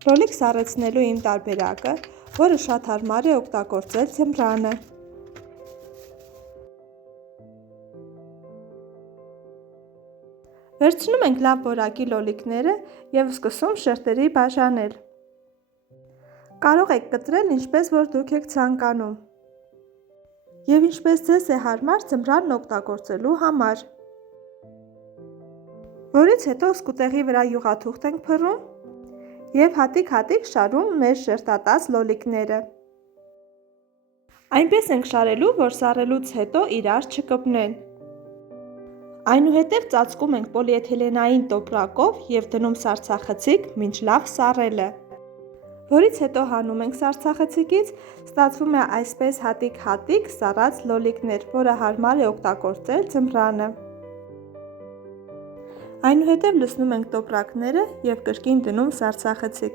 Լոլիկ սառեցնելու իմ տարբերակը, որը շատ հարմար է օգտագործել ձմռանը։ Վերցնում ենք լավ որակի լոլիկները և սկսում շերտերի բաժանել։ Կարող եք կտրել ինչպես որ դուք եք ցանկանում և ինչպես ձեզ է հարմար ձմռանն օգտագործելու համար։ Որից հետո սկուտեղի վրա յուղաթուղթ ենք փռում և հատիկ-հատիկ շարում մեր շերտատած լոլիկները։ Այնպես ենք շարելու, որ սառելուց հետո իրար չկպնեն։ Այնուհետև ծածկում ենք պոլիէթիլենային տոպրակով և դնում սառցախցիկ մինչ լավ սառելը։ Որից հետո հանում ենք սառցախցիկից, ստացվում է այսպես հատիկ-հատիկ սառած լոլիկներ, որը հարմար է օգտագործել ձմռանը։ Այնուհետև լցնում ենք տոպրակները և կրկին դնում սառցախցիկ։